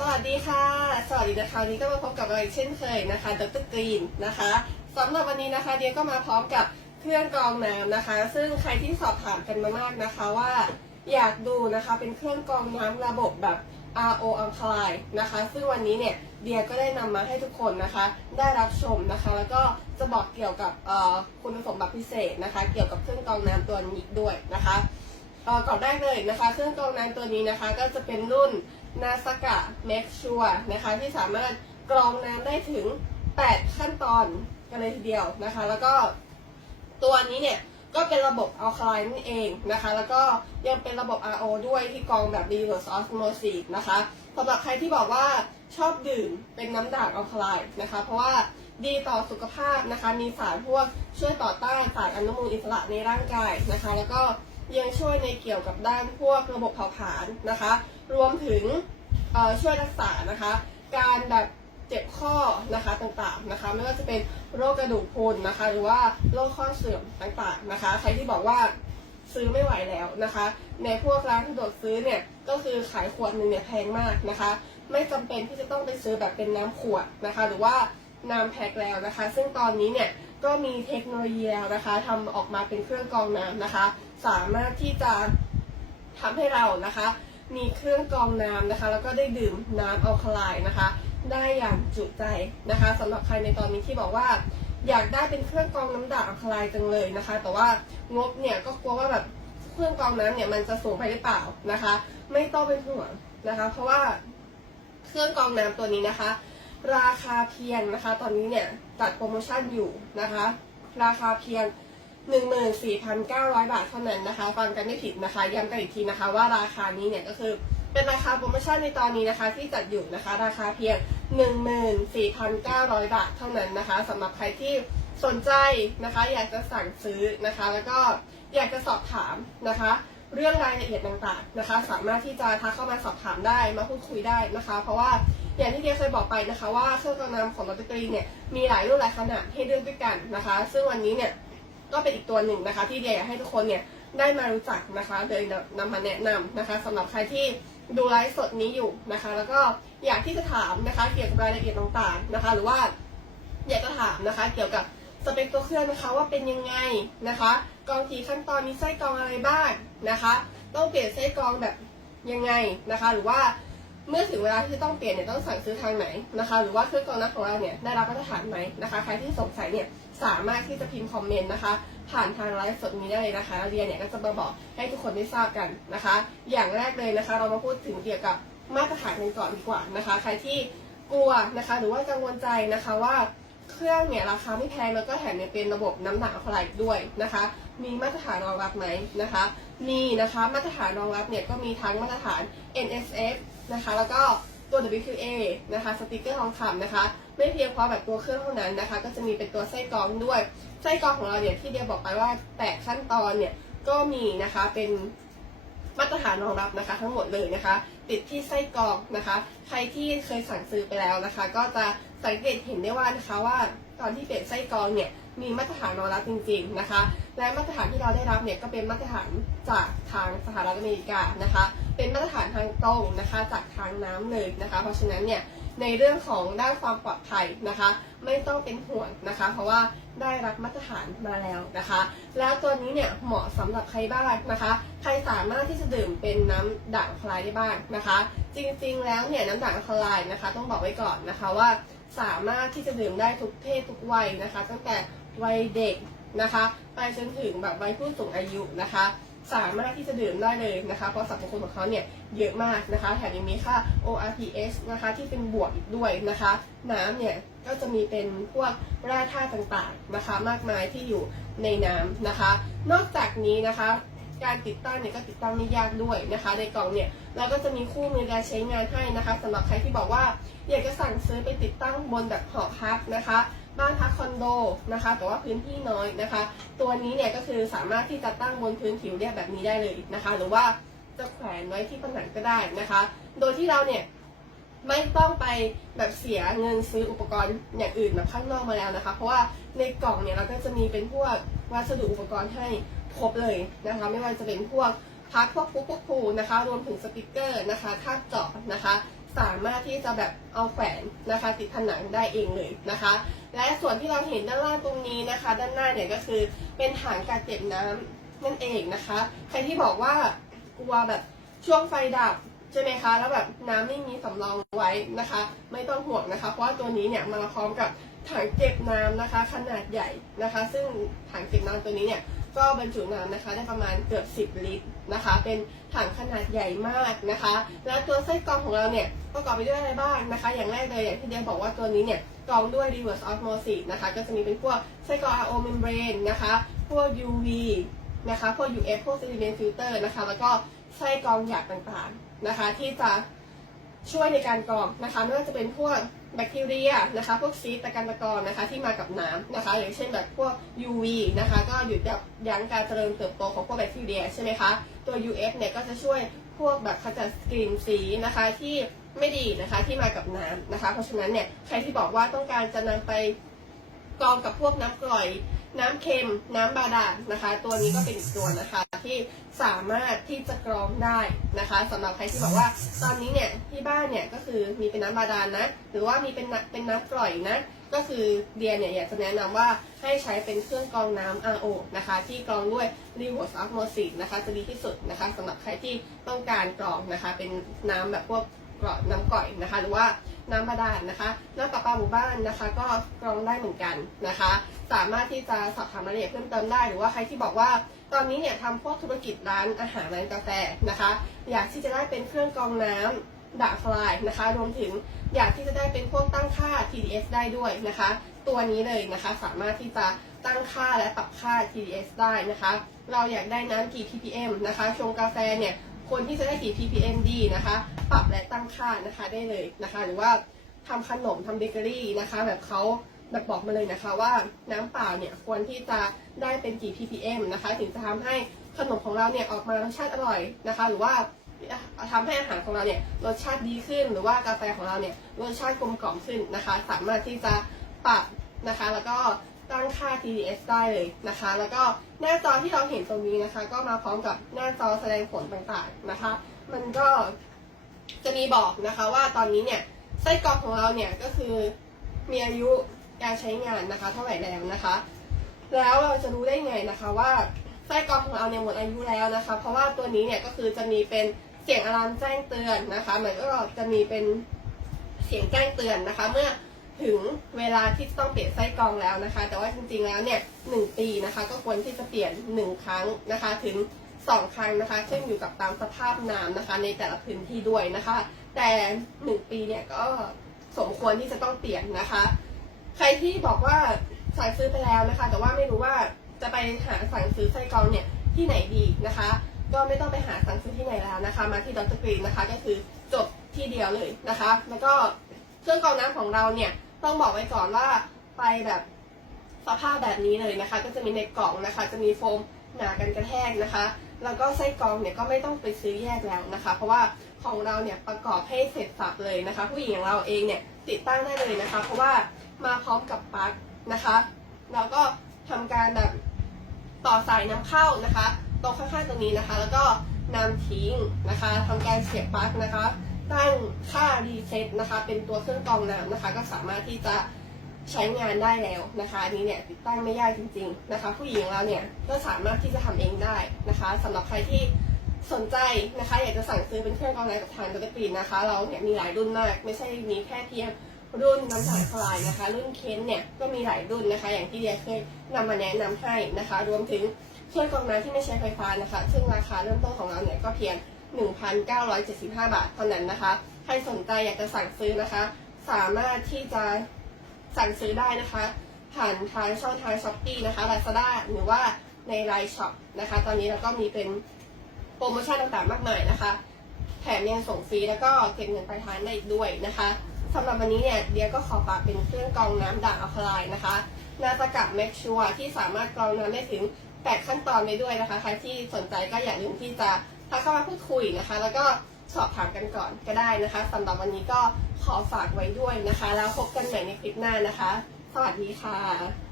สวัสดีค่ะ สวัสดีนะคะ วันนี้ก็มาพบกับเราอีกเช่นเคยนะคะ ดรกรีนนะคะสำหรับวันนี้นะคะเดียก็มาพร้อมกับเครื่องกรองน้ำนะคะ ซึ่งใครที่สอบถามกันมามากนะคะว่าอยากดูนะคะเป็นเครื่องกรองน้ำระบบแบบ RO Alkaline นะคะ ซึ่งวันนี้เนี่ยเดียก็ได้นำมาให้ทุกคนนะคะ ได้รับชมนะคะ แล้วก็จะบอกเกี่ยวกับคุณสมบัติพิเศษนะคะ เกี่ยวกับเครื่องกรองน้ำตัวนี้ด้วยนะคะ ก่อนแรกเลยนะคะ เครื่องกรองน้ำตัวนี้นะคะ ก็จะเป็นรุ่นนาสกะแม็กชัวนะคะที่สามารถกรองน้ำได้ถึง 8 ขั้นตอนกันเลยทีเดียวนะคะ แล้วก็ตัวนี้เนี่ยก็เป็นระบบอัลคไลน์นั่นเองนะคะ แล้วก็ยังเป็นระบบ RO ด้วยที่กรองแบบ reverse osmosis นะคะสำหรับใครที่บอกว่าชอบดื่มเป็นน้ำด่างอัลคไลน์นะคะ เพราะว่าดีต่อสุขภาพนะคะ มีสารพวกช่วยต่อต้านสารอนุมูลอิสระในร่างกายนะคะ แล้วก็ ยังช่วยในเกี่ยวกับด้านพวกระบบเผาผลาญนะคะ รวมถึงช่วยรักษานะคะ การแบบเจ็บข้อนะคะต่างๆนะคะ ไม่ว่าจะเป็นโรคกระดูกพรุนนะคะ หรือว่าโรคข้อเสื่อมต่างๆนะคะ ใครที่บอกว่าซื้อไม่ไหวแล้วนะคะ ในพวกร้านสะดวกซื้อเนี่ยก็คือขายขวดหนึ่งเนี่ยแพงมากนะคะ ไม่จำเป็นที่จะต้องไปซื้อแบบเป็นน้ำขวดนะคะ หรือว่าน้ำแพ็คแล้วนะคะ ซึ่งตอนนี้เนี่ยก็มีเทคโนโลยีแล้วนะคะทำออกมาเป็นเครื่องกรองน้ำนะคะ สามารถที่จะทำให้เรานะคะ มีเครื่องกรองน้ำนะคะ แล้วก็ได้ดื่มน้ำอัลคาไลน์นะคะ ได้อย่างจุใจนะคะสำหรับใครในตอนนี้ที่บอกว่า อยากได้เป็นเครื่องกรองน้ำด่างอัลคาไลน์จังเลยนะคะ แต่ว่างบเนี่ยก็กลัวว่าแบบเครื่องกรองน้ำเนี่ยมันจะสูงไปหรือเปล่านะคะ ไม่ต้องเป็นห่วงนะคะ เพราะว่าเครื่องกรองน้ำตัวนี้นะคะ ราคาเพียงนะคะ ตอนนี้เนี่ยจัดโปรโมชั่นอยู่นะคะ ราคาเพียง 14,900 บาทเท่านั้นนะคะ ฟังกันไม่ผิดนะคะย้ำกันอีกทีนะคะ ว่าราคานี้เนี่ยก็คือเป็นราคาโปรโมชั่นในตอนนี้นะคะ ที่จัดอยู่นะคะ ราคาเพียง 14,900 บาทเท่านั้นนะคะสำหรับใครที่สนใจนะคะ อยากจะสั่งซื้อนะคะ แล้วก็อยากจะสอบถามนะคะ เรื่องรายละเอียดต่างๆนะคะ สามารถที่จะทักเข้ามาสอบถามได้มาพูดคุยได้นะคะ เพราะว่าอย่างที่เดียเคยบอกไปนะคะ ว่าเครื่องกรองน้ำของลอตเตอรี่เนี่ยมีหลายรุ่นหลายขนาดให้เลือกด้วยกันนะคะ ซึ่งวันนี้เนี่ย ก็เป็นอีกตัวหนึ่งนะคะ ที่เดียอยากให้ทุกคนเนี่ยได้มารู้จักนะคะโดยนำมาแนะนำนะคะสำหรับใครที่ดูไลฟ์สดนี้อยู่นะคะ แล้วก็อยากที่จะถามนะคะ เกี่ยวกับรายละเอียดต่างๆนะคะ หรือว่าอยากจะถามนะคะ เกี่ยวกับสเปคตัวเครื่องนะคะว่าเป็นยังไงนะคะกองกี่ขั้นตอนมีไส้กองอะไรบ้างนะคะ ต้องเปลี่ยนไส้กองแบบยังไงนะคะ หรือว่า เมื่อถึงเวลาที่จะต้องเปลี่ยนเนี่ยต้องสั่งซื้อทางไหนนะคะ หรือว่าเครื่องกรองน้ำของเราเนี่ยได้รับมาตรฐานไหมนะคะ ใครที่สงสัยเนี่ยสามารถที่จะพิมพ์คอมเมนต์นะคะ ผ่านทางไลฟ์สดนี้ได้เลยนะคะเรียนเนี่ยก็จะมาบอกให้ทุกคนได้ทราบกันนะคะ อย่างแรกเลยนะคะ เรามาพูดถึงเกี่ยวกับมาตรฐานกันก่อนดีกว่านะคะ ใครที่กลัวนะคะ หรือว่ากังวลใจนะคะว่าเครื่องเนี่ยราคาไม่แพงแล้วก็แถมยังเป็นระบบน้ำหนักอะไรด้วยนะคะ มีมาตรฐานรองรับไหมนะคะ มีนะคะมาตรฐานรองรับเนี่ยก็มีทั้งมาตรฐาน NSF นะคะ แล้วก็ตัว WQA นะคะสติกเกอร์ทองคำนะคะ ไม่เพียงพราะแบบตัวเครื่องเท่านั้นนะคะ ก็จะมีเป็นตัวไส้กรองด้วยไส้กรองของเราเนี่ยที่เดียบอกไปว่าแตกขั้นตอนเนี่ยก็มีนะคะเป็นมาตรฐานรองรับนะคะ ทั้งหมดเลยนะคะ ติดที่ไส้กรองนะคะ ใครที่เคยสั่งซื้อไปแล้วนะคะ ก็จะสังเกตเห็นได้ว่านะคะว่าตอนที่เปลี่ยนไส้กรองเนี่ยมีมาตรฐานรองรับจริง ๆนะคะ และมาตรฐานที่เราได้รับเนี่ยก็เป็นมาตรฐานจากทางสหรัฐอเมริกานะคะ เป็นมาตรฐานทางตรงนะคะจากทางน้ำเลยนะคะ เพราะฉะนั้นเนี่ยในเรื่องของด้านความปลอดภัยนะคะ ไม่ต้องเป็นห่วงนะคะ เพราะว่าได้รับมาตรฐานมาแล้วนะคะ แล้วตัวนี้เนี่ยเหมาะสำหรับใครบ้างนะคะ ใครสามารถที่จะดื่มเป็นน้ำด่างคลายได้บ้างนะคะ จริงๆแล้วเนี่ยน้ำด่างคลายนะคะ ต้องบอกไว้ก่อนนะคะว่าสามารถที่จะดื่มได้ทุกเพศทุกวัยนะคะ ตั้งแต่วัยเด็กนะคะ ไปจนถึงแบบวัยผู้สูงอายุนะคะ สามารถที่จะดื่มได้เลยนะคะเพราะสรรพคุณของเขาเนี่ยเยอะมากนะคะแถมยังมีค่า ORPS นะคะที่เป็นบวกอีกด้วยนะคะ น้ำเนี่ยก็จะมีเป็นพวกแร่ธาตุต่างๆนะคะ มากมายที่อยู่ในน้ำนะคะ นอกจากนี้นะคะการติดตั้งเนี่ยก็ติดตั้งไม่ยากด้วยนะคะ ในกล่องเนี่ยเราก็จะมีคู่มือการใช้งานให้นะคะสำหรับใครที่บอกว่า อยากจะสั่งซื้อไปติดตั้งบนแบบหอพักนะคะ บ้านพักคอนโดนะคะ แต่ว่าพื้นที่น้อยนะคะ ตัวนี้เนี่ยก็คือสามารถที่จะตั้งบนพื้นผิวเรียบแบบนี้ได้เลยนะคะ หรือว่าจะแขวนไว้ที่ผนังก็ได้นะคะ โดยที่เราเนี่ยไม่ต้องไปแบบเสียเงินซื้ออุปกรณ์อย่างอื่นแบบข้างนอกมาแล้วนะคะ เพราะว่าในกล่องเนี่ยเราก็จะมีเป็นพวกวัสดุอุปกรณ์ให้ครบเลยนะคะ ไม่ว่าจะเป็นพวกพักพวกปุ๊กพวกพูนะคะ รวมถึงสติกเกอร์นะคะคาเจาะนะคะ สามารถที่จะแบบเอาแขวนนะคะติดผนังได้เองเลยนะคะ และส่วนที่เราเห็นด้านล่างตรงนี้นะคะ ด้านหน้าเนี่ยก็คือเป็นถังกักเก็บน้ำนั่นเองนะคะ ใครที่บอกว่ากลัวแบบช่วงไฟดับใช่ไหมคะ แล้วแบบน้ำไม่มีสำรองไว้นะคะ ไม่ต้องห่วงนะคะ เพราะว่าตัวนี้เนี่ยมาพร้อมกับถังเก็บน้ำนะคะ ขนาดใหญ่นะคะ ซึ่งถังเก็บน้ำตัวนี้เนี่ย ก็บรรจุน้ำนะคะได้ประมาณเกือบ 10 ลิตรนะคะ เป็นถังขนาดใหญ่มากนะคะ แล้วตัวไส้กรองของเราเนี่ยประกอบไปด้วยอะไรบ้างนะคะ อย่างแรกเลยอย่างที่เดียบอกว่าตัวนี้เนี่ยกรองด้วย reverse osmosis นะคะ ก็จะมีเป็นพวกไส้กรอง RO membrane นะคะ พวก UV นะคะ พวก UF พวก sediment filter นะคะ แล้วก็ไส้กรองหยาบต่างๆนะคะ ที่จะช่วยในการกรองนะคะไม่ว่าจะเป็นพวก แบคทีเรียนะคะ พวกซีสตะกันตะกอนนะคะ ที่มากับน้ำนะคะ อย่างเช่นแบบพวก UV นะคะ ก็หยุดยับยั้งการเจริญเติบโตของพวกแบคทีเรียใช่ไหมคะ ตัว UF เนี่ยก็จะช่วยพวกแบบขจัดกลิ่นสีนะคะที่ไม่ดีนะคะที่มากับน้ำนะคะ เพราะฉะนั้นเนี่ยใครที่บอกว่าต้องการจะนำไปกรองกับพวกน้ำกร่อย น้ำเค็ม น้ำบาดาลนะคะ ตัวนี้ก็เป็นอีกตัวนะคะที่สามารถที่จะกรองได้นะคะสำหรับใครที่บอกว่า ตอนนี้เนี่ยที่บ้านเนี่ยก็คือมีเป็นน้ำบาดาลนะ หรือว่ามีเป็นน้ำเป็นน้ำกร่อยนะ ก็คือเดียเนี่ยอยากจะแนะนำว่าให้ใช้เป็นเครื่องกรองน้ำ RO นะคะ ที่กรองด้วย reverse osmosis นะคะจะดีที่สุดนะคะสำหรับใครที่ต้องการกรองนะคะ เป็นน้ำแบบพวก น้ำก่อยนะคะ หรือว่าน้ำบาดาลนะคะน้ำประปาหมู่บ้านนะคะ ก็กรองได้เหมือนกันนะคะ สามารถที่จะสอบถามรายละเอียดเพิ่มเติมได้หรือว่าใครที่บอกว่า ตอนนี้เนี่ยทำพวกธุรกิจร้านอาหารร้านกาแฟนะคะ อยากที่จะได้เป็นเครื่องกรองน้ำด่างฟลายนะคะ รวมถึงอยากที่จะได้เป็นพวกตั้งค่า TDS ได้ด้วยนะคะ ตัวนี้เลยนะคะสามารถที่จะตั้งค่าและปรับค่า TDS ได้นะคะ เราอยากได้น้ำกี่ ppm นะคะชงกาแฟเนี่ย ควรที่จะได้กี่ ppm ดีนะคะ ปรับและตั้งค่านะคะได้เลยนะคะ หรือว่าทำขนมทำเบเกอรี่นะคะ แบบเขาแบบบอกมาเลยนะคะว่าน้ำเปล่าเนี่ยควรที่จะได้เป็นกี่ ppm นะคะ ถึงจะทำให้ขนมของเราเนี่ยออกมารสชาติอร่อยนะคะ หรือว่าทำให้อาหารของเราเนี่ยรสชาติดีขึ้น หรือว่ากาแฟของเราเนี่ยรสชาติกลมกล่อมขึ้นนะคะ สามารถที่จะปรับนะคะ แล้วก็ ตั้งค่า TDS ได้เลยนะคะ แล้วก็หน้าจอที่เราเห็นตรงนี้นะคะ ก็มาพร้อมกับหน้าจอแสดงผลต่างๆนะคะ มันก็จะมีบอกนะคะว่าตอนนี้เนี่ยไส้กรอกของเราเนี่ยก็คือมีอายุการใช้งานนะคะ เท่าไหร่แล้วนะคะ แล้วเราจะรู้ได้ไงนะคะว่าไส้กรอกของเราเนี่ยหมดอายุแล้วนะคะ เพราะว่าตัวนี้เนี่ยก็คือจะมีเป็นเสียงอะลามแจ้งเตือนนะคะเหมือนก็จะมีเป็นเสียงแจ้งเตือนนะคะ เมื่อ ถึงเวลาที่จะต้องเปลี่ยนไส้กรองแล้วนะคะ แต่ว่าจริงๆแล้วเนี่ยหนึ่งปีนะคะ ก็ควรที่จะเปลี่ยนหนึ่งครั้งนะคะ ถึงสองครั้งนะคะขึ้นอยู่กับตามสภาพน้ำนะคะ ในแต่ละพื้นที่ด้วยนะคะ แต่หนึ่งปีเนี่ยก็สมควรที่จะต้องเปลี่ยนนะคะ ใครที่บอกว่าสั่งซื้อไปแล้วนะคะ แต่ว่าไม่รู้ว่าจะไปหาสั่งซื้อไส้กรองเนี่ยที่ไหนดีนะคะ ก็ไม่ต้องไปหาสั่งซื้อที่ไหนแล้วนะคะ มาที่ดรกรีนนะคะ ก็คือจบที่เดียวเลยนะคะ แล้วก็เครื่องกรองน้ำของเราเนี่ย ต้องบอกไว้ก่อนว่าไปแบบสภาพแบบนี้เลยนะคะ ก็จะมีในกล่องนะคะ จะมีโฟมหนากันกระแทกนะคะ แล้วก็ไส้กรองเนี่ยก็ไม่ต้องไปซื้อแยกแล้วนะคะ เพราะว่าของเราเนี่ยประกอบให้เสร็จสับเลยนะคะ ผู้หญิงอย่างเราเองเนี่ยติดตั้งได้เลยนะคะ เพราะว่ามาพร้อมกับปลั๊กนะคะเราก็ทำการแบบต่อสายน้ำเข้านะคะตรงข้างๆตรงนี้นะคะ แล้วก็นำทิ้งนะคะทำการเสียบปลั๊กนะคะ ตั้งค่ารีเซ็ตนะคะ เป็นตัวเครื่องกรองน้ำนะคะ ก็สามารถที่จะใช้งานได้แล้วนะคะอันนี้เนี่ยติดตั้งไม่ยากจริง ๆนะคะ ผู้หญิงเราเนี่ยก็สามารถที่จะทำเองได้นะคะสำหรับใครที่สนใจนะคะ อยากจะสั่งซื้อเป็นเครื่องกรองน้ำกับทางดรปีนนะคะ เราเนี่ยมีหลายรุ่นมาก ไม่ใช่มีแค่เพียงรุ่นน้ำสายคลายนะคะ รุ่นเค้นเนี่ยก็มีหลายรุ่นนะคะ อย่างที่เดียเคยนำมาแนะนำให้นะคะ รวมถึงเครื่องกรองน้ำที่ไม่ใช้ไฟฟ้านะคะ ซึ่งราคาเริ่มต้นของเราเนี่ยก็เพียง 1,975 บาทเท่านั้นนะคะ ใครสนใจอยากจะสั่งซื้อนะคะ สามารถที่จะสั่งซื้อได้นะคะ ผ่านทางช่องทางช้อปปี้นะคะ Lazada หรือว่าในไลน์ช็อปนะคะ ตอนนี้เราก็มีเป็นโปรโมชั่นต่างๆมากมายนะคะ แถมยังส่งฟรีแล้วก็เก็บเงินปลายทางได้อีกด้วยนะคะสำหรับวันนี้เนี่ยเดียก็ขอฝากเป็นเครื่องกรองน้ำด่างอัลคาไลน์นะคะนาตกับแม็กชัวที่สามารถกรองน้ำได้ถึง 8 ขั้นตอนได้ด้วยนะคะ ใครที่สนใจก็อย่าลืมที่จะ ทักเข้ามาพูดคุยนะคะ แล้วก็สอบถามกันก่อนก็ได้นะคะสำหรับวันนี้ก็ขอฝากไว้ด้วยนะคะ แล้วพบกันใหม่ในคลิปหน้านะคะ สวัสดีค่ะ